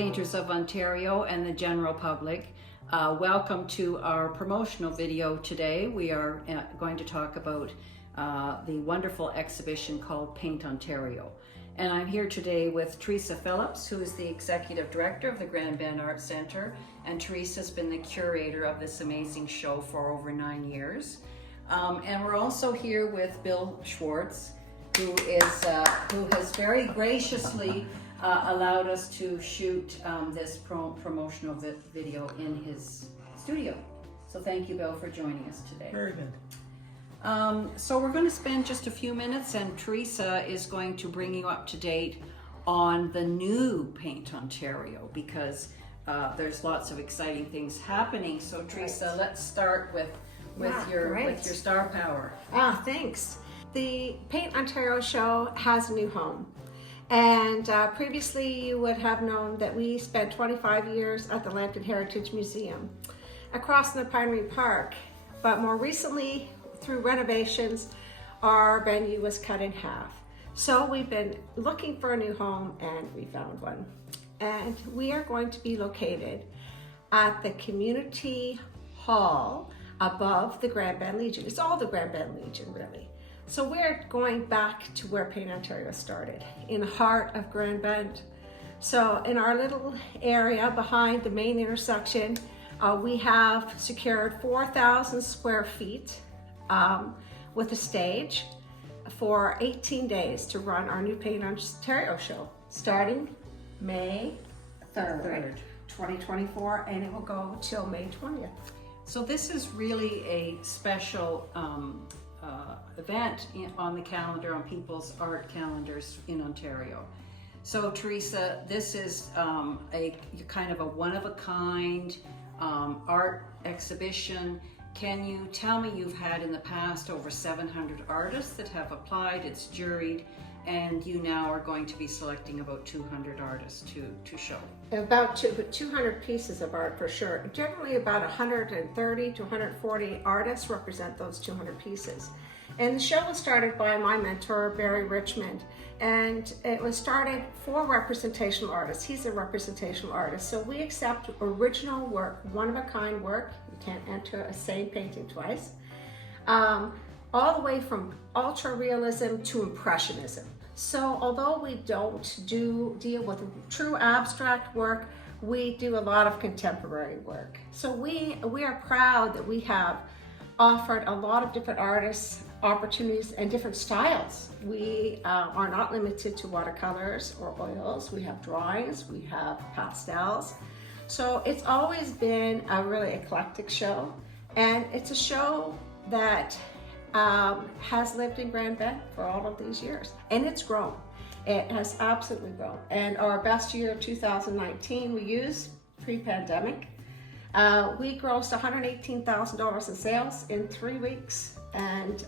painters of Ontario and the general public. Welcome to our promotional video today. We are going to talk about the wonderful exhibition called Paint Ontario. And I'm here today with Teresa Phillips, who is the Executive Director of the Grand Bend Arts Centre, and Teresa's been the curator of this amazing show for over 9 years. And we're also here with Bill Schwartz, who has very graciously allowed us to shoot this promotional video in his studio. So thank you, Bill, for joining us today. Very good. So we're going to spend just a few minutes, and Teresa is going to bring you up to date on the new Paint Ontario, because there's lots of exciting things happening. So Teresa, let's start with your star power. Thanks. The Paint Ontario show has a new home. And previously you would have known that we spent 25 years at the Lambton Heritage Museum across the Pinery Park. But more recently, through renovations, our venue was cut in half. So we've been looking for a new home, and we found one. And we are going to be located at the community hall above the Grand Bend Legion. It's all the Grand Bend Legion, really. So we're going back to where Paint Ontario started, in the heart of Grand Bend. So in our little area behind the main intersection, we have secured 4,000 square feet with a stage for 18 days to run our new Paint Ontario show, starting May 3rd, 2024, and it will go till May 20th. So this is really a special event on the calendar, on people's art calendars in Ontario. So Teresa, this is a kind of a one-of-a-kind art exhibition. Can you tell me, you've had in the past over 700 artists that have applied, it's juried, and you now are going to be selecting about 200 artists to show. About 200 pieces of art for sure. Generally about 130 to 140 artists represent those 200 pieces. And the show was started by my mentor, Barry Richmond, and it was started for representational artists. He's a representational artist, so we accept original work, one-of-a-kind work. You can't enter a same painting twice. All the way from ultra-realism to impressionism. So although we don't deal with true abstract work, we do a lot of contemporary work. So we are proud that we have offered a lot of different artists opportunities and different styles. We are not limited to watercolors or oils. We have drawings, we have pastels. So it's always been a really eclectic show, and it's a show that has lived in Grand Bend for all of these years, and it's grown. It has absolutely grown. And our best year of 2019 we used pre-pandemic. We grossed $118,000 in sales in 3 weeks, and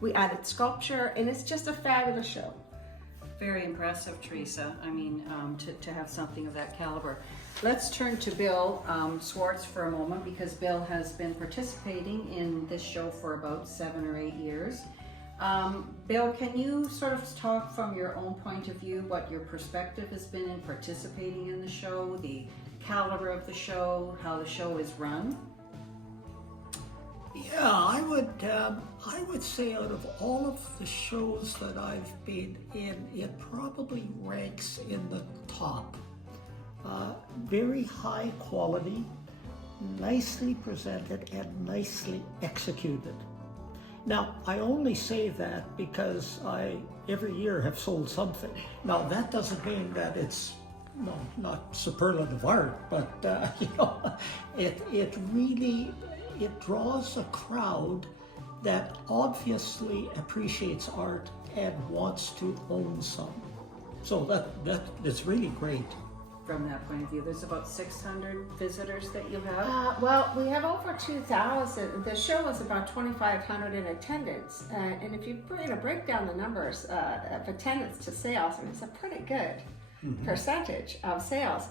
we added sculpture, and it's just a fabulous show. Very impressive, Teresa. I mean, to have something of that caliber. Let's turn to Bill Schwartz for a moment, because Bill has been participating in this show for about 7 or 8 years. Bill, can you sort of talk from your own point of view what your perspective has been in participating in the show, the caliber of the show, how the show is run? Yeah, I would say out of all of the shows that I've been in, it probably ranks in the top. Very high quality, nicely presented, and nicely executed. Now, I only say that because I every year have sold something. Now, that doesn't mean that it's not superlative art, but it draws a crowd that obviously appreciates art and wants to own some. So that's really great. From that point of view, there's about 600 visitors that you have? Well, we have over 2,000. The show is about 2,500 in attendance. And if you break down the numbers of attendance to sales, I mean, it's a pretty good percentage of sales.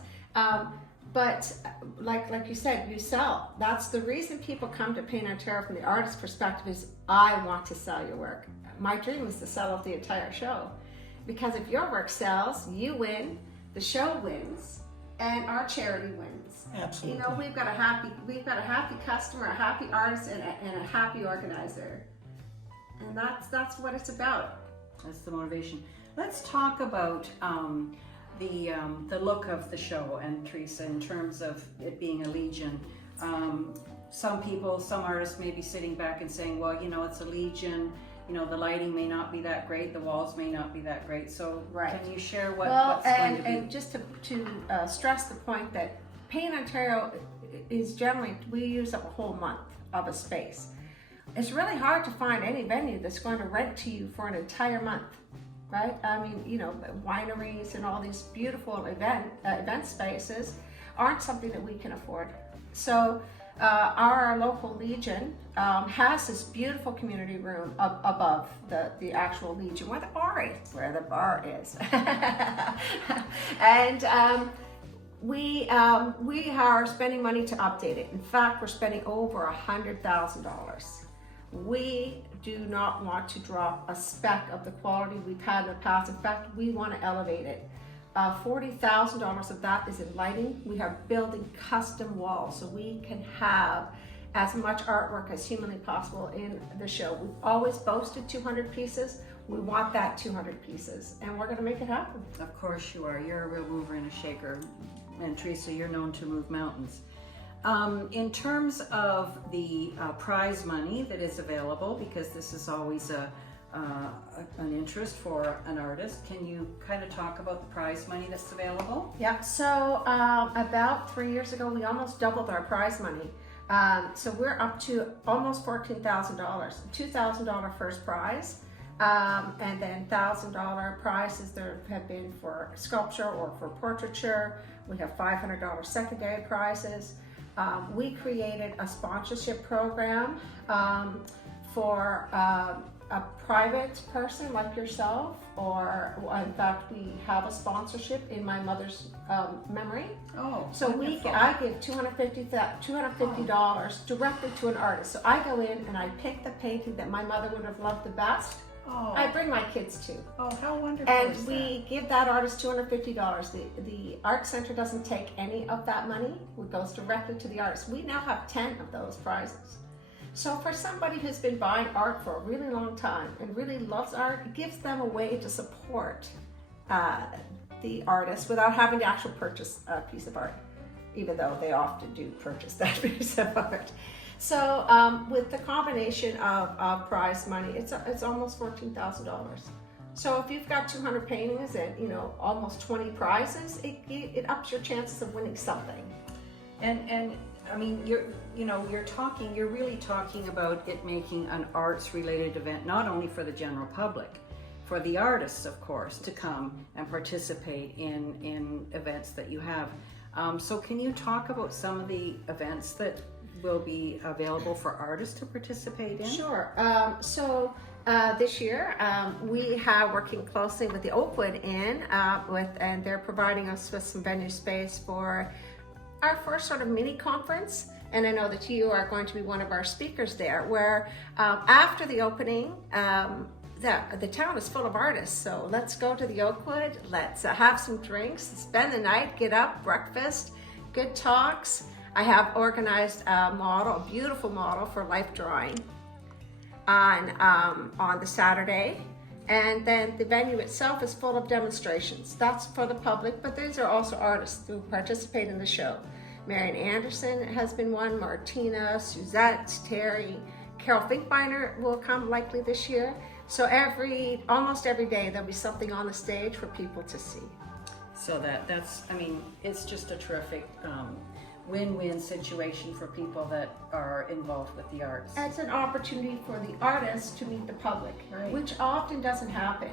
But like you said, you sell. That's the reason people come to Paint Ontario from the artist's perspective is, I want to sell your work. My dream is to sell out the entire show. Because if your work sells, you win, the show wins, and our charity wins. Absolutely. You know, we've got a happy customer, a happy artist, and a happy organizer, and that's what it's about. That's the motivation. Let's talk about the look of the show, and Teresa, in terms of it being a Legion. Some artists may be sitting back and saying, well, you know, it's a Legion, you know, the lighting may not be that great, the walls may not be that great. So Right. Can you share what's and, going to be? and just to stress the point that Paint Ontario is generally, we use up a whole month of a space. It's really hard to find any venue that's going to rent to you for an entire month, right? I mean, you know, wineries and all these beautiful event spaces aren't something that we can afford. So our local Legion has this beautiful community room up above the actual Legion where the bar is. And we are spending money to update it. In fact, we're spending over $100,000. We do not want to drop a speck of the quality we've had in the past. In fact, we want to elevate it. $40,000 of that is in lighting. We are building custom walls so we can have as much artwork as humanly possible in the show. We've always boasted 200 pieces. We want that 200 pieces, and we're going to make it happen. Of course you are. You're a real mover and a shaker. And Teresa, you're known to move mountains. In terms of the prize money that is available, because this is always an interest for an artist, can you kind of talk about the prize money that's available? Yeah, so about 3 years ago, we almost doubled our prize money. So we're up to almost $14,000, $2,000 first prize, and then $1,000 prizes there have been for sculpture or for portraiture. We have $500 secondary prizes. We created a sponsorship program for a private person like yourself, or in fact, we have a sponsorship in my mother's memory. Oh, so I give $250 directly to an artist. So I go in and I pick the painting that my mother would have loved the best. Oh. I bring my kids to. Oh, how wonderful And is we give that artist $250. The art center doesn't take any of that money. It goes directly to the artist. We now have 10 of those prizes. So for somebody who's been buying art for a really long time and really loves art, it gives them a way to support the artist without having to actually purchase a piece of art, even though they often do purchase that piece of art. So with the combination of prize money, it's almost $14,000. So if you've got 200 paintings and almost 20 prizes, it ups your chances of winning something. And I mean, you're really talking about it making an arts related event, not only for the general public, for the artists, of course, to come and participate in events that you have. So can you talk about some of the events that will be available for artists to participate in? Sure. So this year we have working closely with the Oakwood Inn, and they're providing us with some venue space for our first sort of mini conference. And I know that you are going to be one of our speakers there, where after the opening, the town is full of artists. So let's go to the Oakwood, let's have some drinks, spend the night, get up, breakfast, good talks. I have organized a beautiful model for life drawing on the Saturday. And then the venue itself is full of demonstrations. That's for the public, but these are also artists who participate in the show. Marian Anderson has been one, Martina, Suzette, Terry, Carol Finkbeiner will come likely this year. So almost every day there'll be something on the stage for people to see. So it's just a terrific win-win situation for people that are involved with the arts. It's an opportunity for the artists to meet the public, right, which often doesn't happen.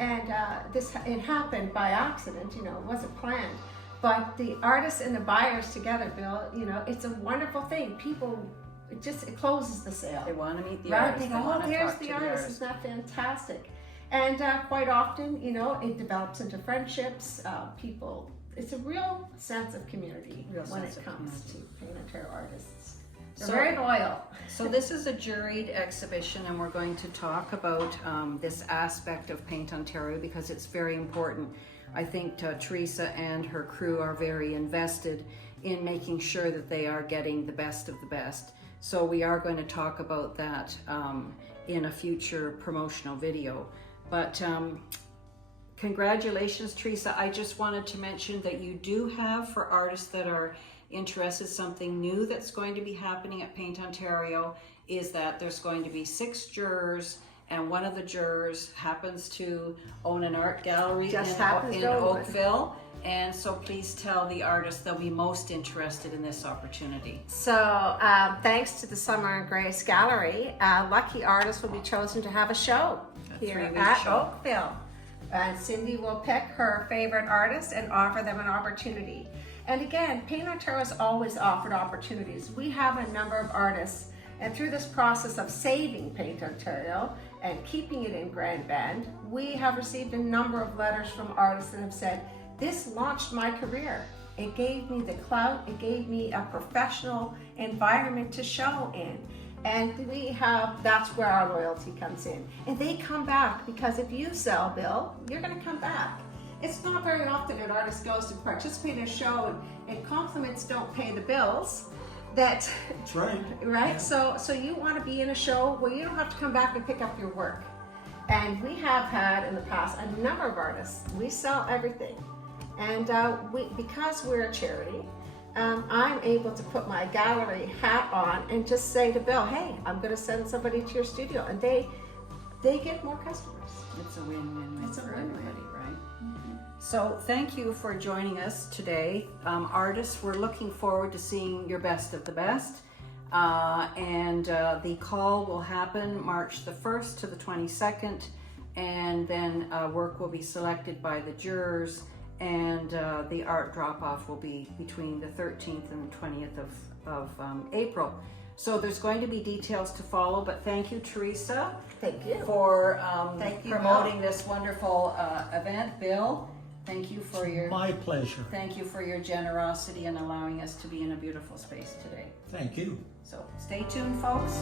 And it happened by accident, it wasn't planned. But the artists and the buyers together, Bill, it's a wonderful thing. It closes the sale. They want to meet the right? artist. They go, here's the artist. Isn't that fantastic? And quite often, it develops into friendships. It's a real sense of community when it comes to Paint Ontario artists. They're very loyal. So this is a juried exhibition, and we're going to talk about this aspect of Paint Ontario because it's very important I think Teresa and her crew are very invested in making sure that they are getting the best of the best. So we are going to talk about that in a future promotional video. But congratulations, Teresa. I just wanted to mention that you do have, for artists that are interested, something new that's going to be happening at Paint Ontario, is that there's going to be 6 jurors, and one of the jurors happens to own an art gallery in Oakville. And so please tell the artists they'll be most interested in this opportunity. So thanks to the Summer and Grace Gallery, lucky artists will be chosen to have a show here at Oakville. And Cindy will pick her favorite artist and offer them an opportunity. And again, Paint Ontario has always offered opportunities. We have a number of artists, and through this process of saving Paint Ontario and keeping it in Grand Bend, we have received a number of letters from artists that have said, this launched my career. It gave me the clout, it gave me a professional environment to show in. And that's where our loyalty comes in. And they come back, because if you sell, Bill, you're gonna come back. It's not very often an artist goes to participate in a show and compliments don't pay the bills. That's right. Right? Yeah. So you want to be in a show where you don't have to come back and pick up your work. And we have had in the past a number of artists. We sell everything. And because we're a charity, I'm able to put my gallery hat on and just say to Bill, hey, I'm going to send somebody to your studio. And they get more customers. It's a win-win It's a for win-win. everybody, right? So thank you for joining us today. Artists, we're looking forward to seeing your best of the best. The call will happen March the 1st to the 22nd, and then work will be selected by the jurors, and the art drop-off will be between the 13th and the 20th of April. So there's going to be details to follow, but thank you, Teresa. Thank you. For Thank you, promoting Bill. this wonderful event. Bill, thank you for My pleasure. Thank you for your generosity and allowing us to be in a beautiful space today. Thank you. So stay tuned, folks.